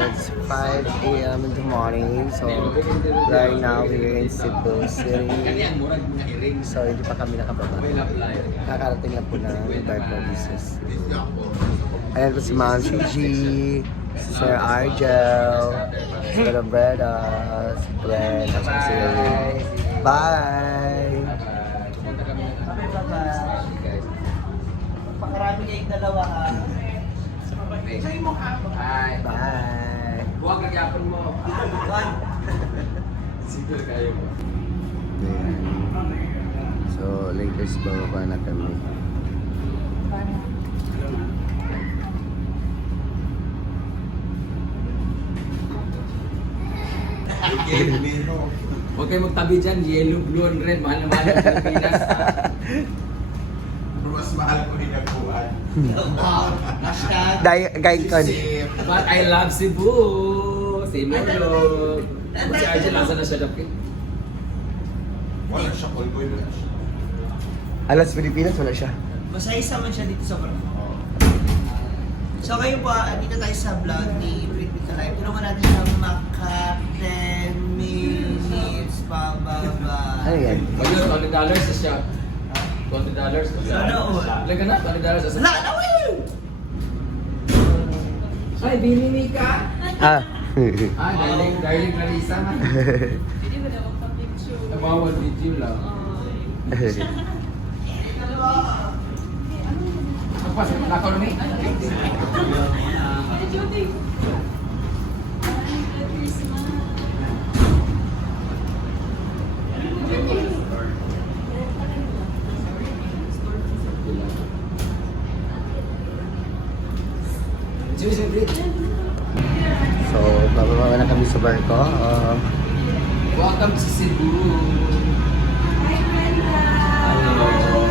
It's 5 a.m. in the morning. So, right now we're in Cebu City. So, hindi pa kami nakababa. Kakarating lang po ng Bar Provisos. Ayan po si Ma'am Gigi, si Sir Argel, si Brother Breda, si Glenn, at si Ray. Bye! Pakarami kayong dalawa ha. Bye! Bye! Buwag nagyapon mo. Siguro kayo mo. Ayan. So, latest bababa na kami. Huwag kayo magtabi dyan, yellow, blue, and red. Mahal na mahal ang Pilipinas. Mas mahal ko rin ang buwan. Guide ko. But I love Cebu. Sinulog. Si Arjel, nasa na siya dapit? Wala siya, kulboy na siya. Alas Pilipinas, wala siya. Masaysa man siya dito sa barko. So kayo po, dito tayo sa vlog ni Britney Live. Tulungan natin siya maka 10 minutes pababa. Ano yan? $20 na siya. $20. Sana all. Laga na, $20 sa Wala, nawin! Ay, binini ka? Ah. Darling Clarissa nga. Bawal video lang. Pas, nakakaw namin. So, bababa na kami sa barko. Welcome to Cebu. Hello.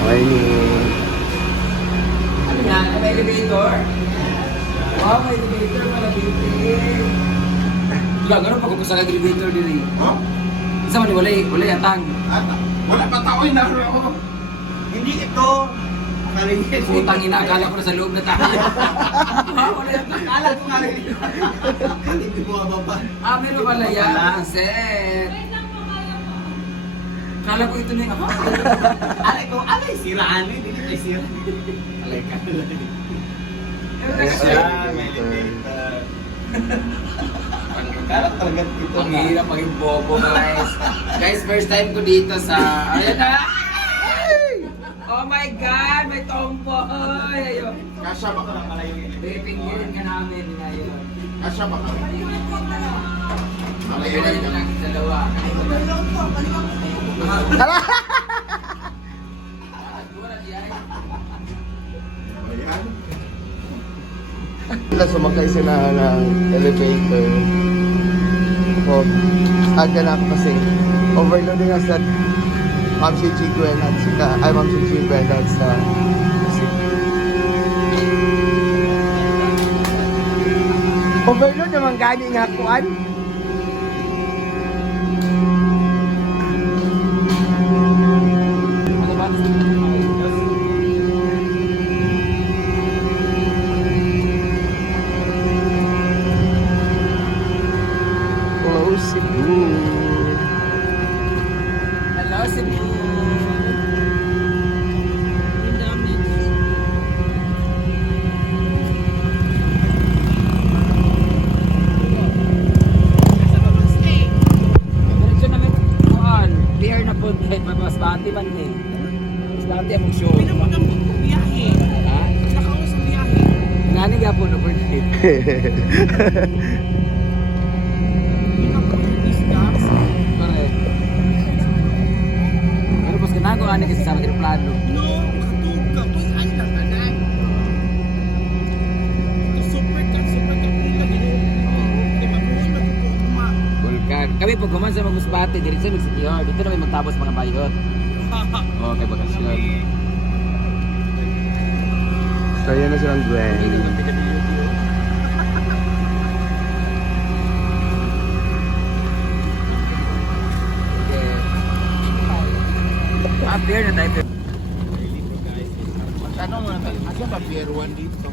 Morning. Ano yan? May elevator? Wow, may elevator. Malabitin. Diba, gano'n pag sa elevator din eh. Ha? Isa man, wala yatang. Wala pa tao yung naroon ako. Hindi ito. Kaligid. Putang ina, akala ko na sa loob na tayo. Wala yatang. Akala ko nga rin. Hindi ko mababa. Ah, meron pala yan. Set. Akala ko ito na yung ako. Alay, siraan eh. Hindi ko sira. Alay ka. Kala talaga ito. Ang hirap maging bobo, guys. Guys, first time ko dito sa... Ayan na! Oh my God! May tomboy! Ayun. Kasya ba ka? Pipinggirin ka namin ngayon. Kasya ba ka? Ayun na lang, dalawa. Ayan. Sumakay sila ng elevator. So, agad na ako kasi overloading na sa Ma'am Gigi Gwen at sika, ay Ma'am Gigi Gwen at sa overload naman gani nga kuan. Hello, Cebu. Hello, Cebu! Diretso namin kuhan. Clear na po kahit mas bati man eh. Mas bati ang show. Pinapunang biyahe. Ha? Nakauna sa biyahe. Nani nga po na birthday. Correct. Pero pas kanago ani kasi sa ating plano. No, katug ka. Uy, ano lang tanan. Super ka pila gini. Di mabuhay na ko kuma. Vulcan. Kami pag guman sa Magusbate, diretso mag City Hall. Dito na may magtapos mga bayot. Okay, bakasyon. So, yun na silang Gwen. Pier na tayo. Tanong mo na tayo, asa ba Pier 1 dito?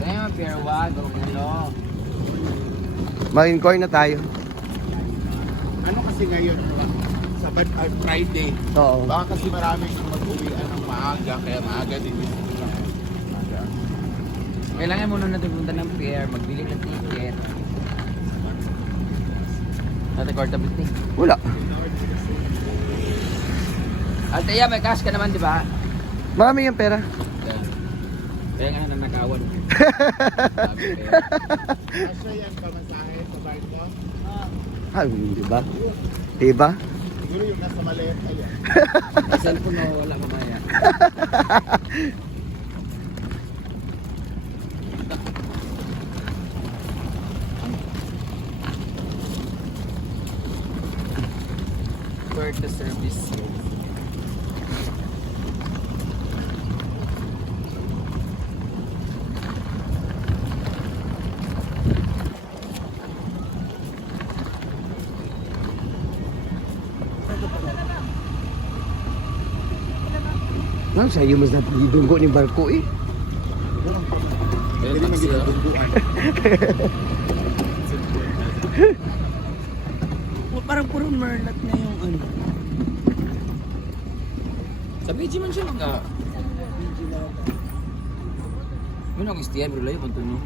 Kaya Pier 1, ano? Marine Corps na tayo. Ano kasi ngayon, Sabad ay Friday. Oo. Baka kasi maraming mag-uwian ng maaga, kaya maaga din yung maaga. Kailangan muna natin punta ng pier, magbili ng ticket. Ate Corta Bitni. Wala. Ate, yeah, may cash ka naman, di ba? Marami yung pera. Kaya nga nanakawan. Asa yan pamasahe sa barko? Ah, di ba? Di ba? Siguro yung nasa maleta yan. Sa cellphone mo, wala ka maya. Corta service. Nang sa'yo mas napagidunggo ni barko eh. Pwede magigabunduan. Parang puro merlat na yung ano. Sa BG man siya mga. Ano ang istiyan bro layo punto no?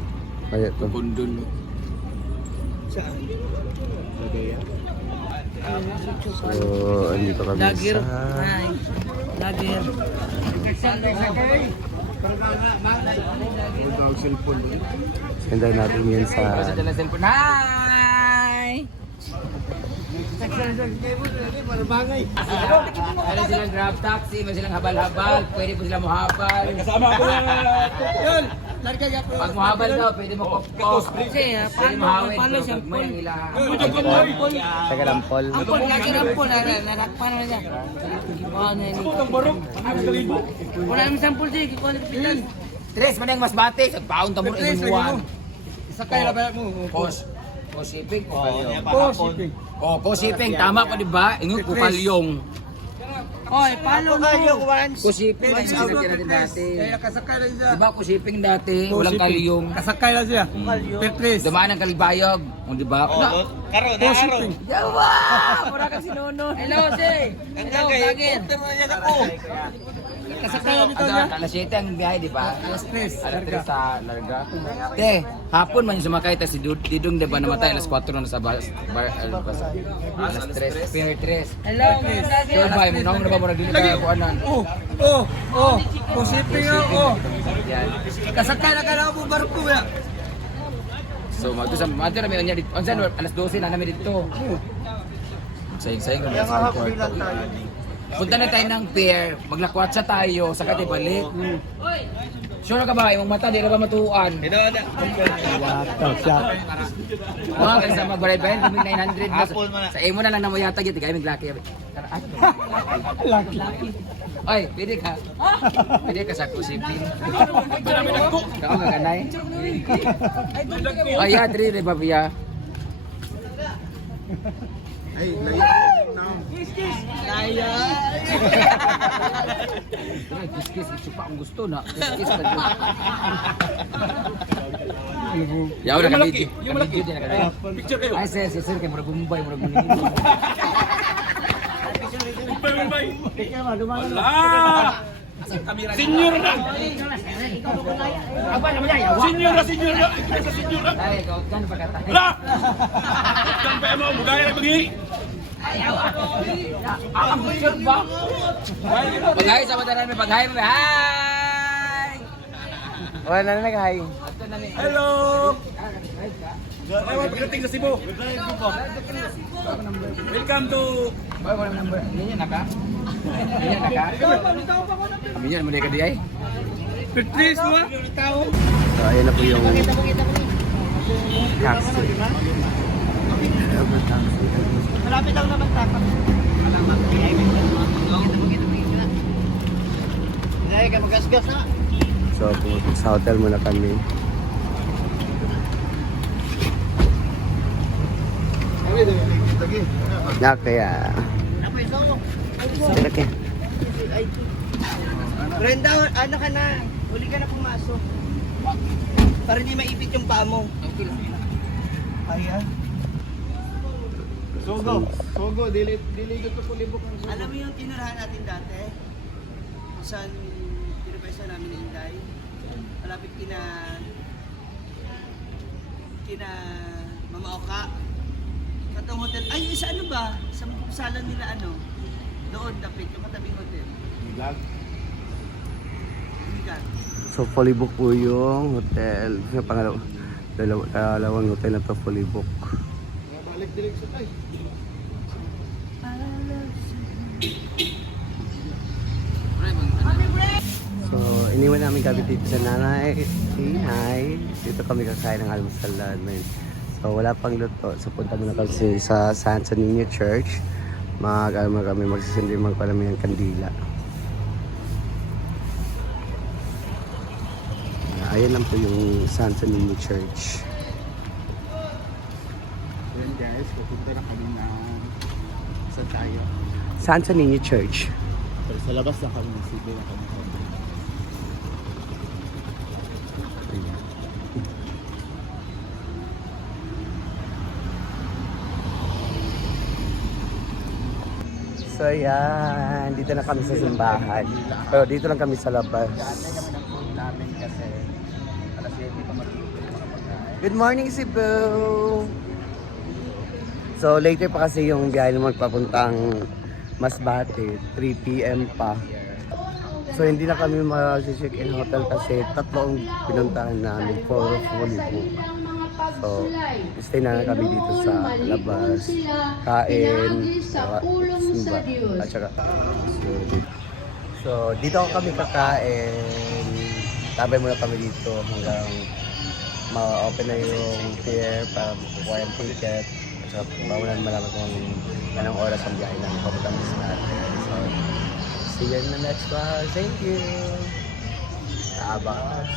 Kaya to. Bundol. Saan? Lagaya. So, andito kami Lagir. sa... Ay. Lagir. Hinday natin yan sa... Para sa dala cellphone. Hi! Ano silang grab taxi, may silang habal-habal, pwede po sila muhabal. Kasama ko yun! Pag muhabal daw, pwede mo post. Kasi, Pwede mahawid, pero pag may ang ilang... Taga Lampol. Ampol, lagi ampol. Narakpan na siya. Wala naman sampol siya. Kikualipitan. Tres, man yung mas bate, sa paon tamo rin yung buwan. Sakay na ba mo? Post shipping o kalyong? Post shipping, tama ko di ba? Ingon ko kalyong. Oy, palo mo. Post shipping, ang sinagyan natin dati. Kasakay lang siya. Di ba post shipping dati, walang kalyong. Kasakay lang siya. Petris. Dumaan ang kalibayog, o di ba? Post shipping. Yawa! Mura ka sinunod. Hello, si. Hello, Dagin. Kasakay lang dito niya. Alas 7 ang biyahe, di ba? Alas 3. Alas 3 sa Larga. Te, hapon man yung sumakay, tapos si Didong di ba namatay, alas 4 na sa alas 3, Pier 3. Hello, Dagin. Sure ba, munang na ba mo nagdili ka kuanan? Post shipping ako. Yan. Kasakay na ka na po barko ya. So, magto na may niya dito. Ansan, alas 12 na namin dito. Sayang-sayang naman sa kwarto. Punta na tayo ng pier, maglakwatsa tayo, saka tayo balik. Sure ka ba? Yung mata, di ka ba matuan? Wata siya. Mga kasi sa magbaray-bayan, kaming 900 na. Sa imo na lang na mo yata, gito kayo maglaki. Oy, pwede ka. Pwede ka sa kusipin. Kaka maganay. Ay, ya, 3 ba biya? Ay, layo na. Kaya. Kiss-kiss, isupa ang gusto na. Kiss-kiss ka dyan. Yaw na ka-video. Ka-video din na ka-video. Picture kayo. Ay, sir, kayo murag Mumbai, murag Mumbai. Senior na! Aba, naman yan. Senior na! Senior na! Senior na! Ay, kaut ka na pagkatay. Wala! Saan pa mo? Bugaya na pag-i! Ang picture ba? Paghay sa madalan may paghay mo. Hi! Wala na nag-hi. Hello! Ay, pagdating sa Cebu! Welcome to... Boy, walang number. Hindi niya naka? Hindi niya naka? Kami niya, muli ka di ay? Petris mo! So, ayun na po yung taxi. Malapit lang naman tapak. Dahil ka magasgas na. So, sa hotel muna kami. Na kaya. Laki. IT. Brenda, ano ka na? Huli ka na pumasok. Para hindi maipit yung paa mo. Ayan. Sogo, dili ko pulibok ng Alam mo yung tinirahan natin dati? Kung saan pinapesa namin ni Inday? Malapit kina Mama Oka. Katong hotel. Ay, sa ano ba? Sa salan nila ano? Doon, dapit. Yung katabing hotel. vlog. Hindi ka. So fully book po yung hotel. Yung dalawang hotel na to fully book. Balik direct sa tay. So iniwan namin kami dito sa nanay. Hi. Dito kami kakain ng almusal namin. So wala pang luto. So punta muna kami sa Santo Niño Church. Kami magsisindi magpalami ng kandila. Ayan lang po yung Santo Niño Church. Yan guys, pupunta na kami na saan tayo? Santo Niño Church. Pero sa labas na kami, sige na kami. So yan, dito na kami sa simbahan. Pero dito lang kami sa labas. Namin kasi alas 7 pa Good morning, Cebu! So later pa kasi yung biyahe naman papuntang Masbate, 3 p.m. pa. So hindi na kami mag-check in hotel kasi tatlong pinuntahan namin for fully book. So stay na kami dito sa labas, kain, simba, at saka so dito kami kakain. Tabay muna kami dito hanggang ma-open na yung pier para makukuha yung ticket. At saka bawalan malaman kung anong oras ang biyahe namin papunta sa natin. So, see you in the next one. Thank you! Abas!